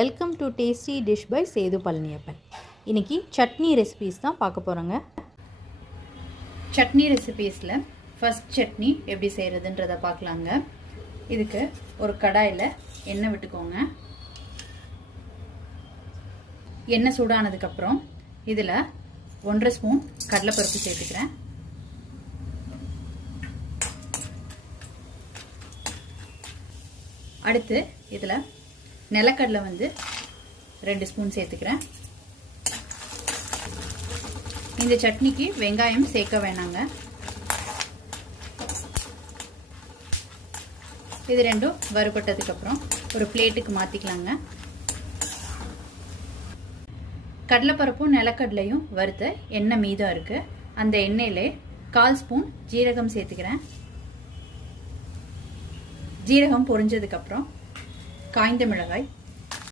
Welcome to tasty dish by Sethu Palaniappan. இன்றைக்கி chutney recipes தான் பார்க்க போகிறோங்க. சட்னி ரெசிபீஸில் ஃபஸ்ட் சட்னி எப்படி செய்கிறதுன்றதை பார்க்கலாங்க. இதுக்கு ஒரு கடாயில் எண்ணெய் விட்டுக்கோங்க. எண்ணெய் சூடானதுக்கப்புறம் இதில் 1.5 ஸ்பூன் கடலைப்பருப்பு சேர்த்துக்கிறேன். அடுத்து இதில் நிலக்கடலை 2 ஸ்பூன் சேர்த்துக்கிறேன். இந்த சட்னிக்கு வெங்காயம் சேர்க்க வேணாங்க. இது ரெண்டும் வறுபட்டதுக்கு அப்புறம் ஒரு பிளேட்டுக்கு மாத்திக்கலாங்க. கடலைப்பருப்பும் நிலக்கடலையும் வறுத்த எண்ணெய் மீதம் இருக்கு. அந்த எண்ணெயிலே 1/4 ஸ்பூன் ஜீரகம் சேர்த்துக்கிறேன். ஜீரகம் பொரிஞ்சதுக்கு அப்புறம் காய்ந்த மிளகாய்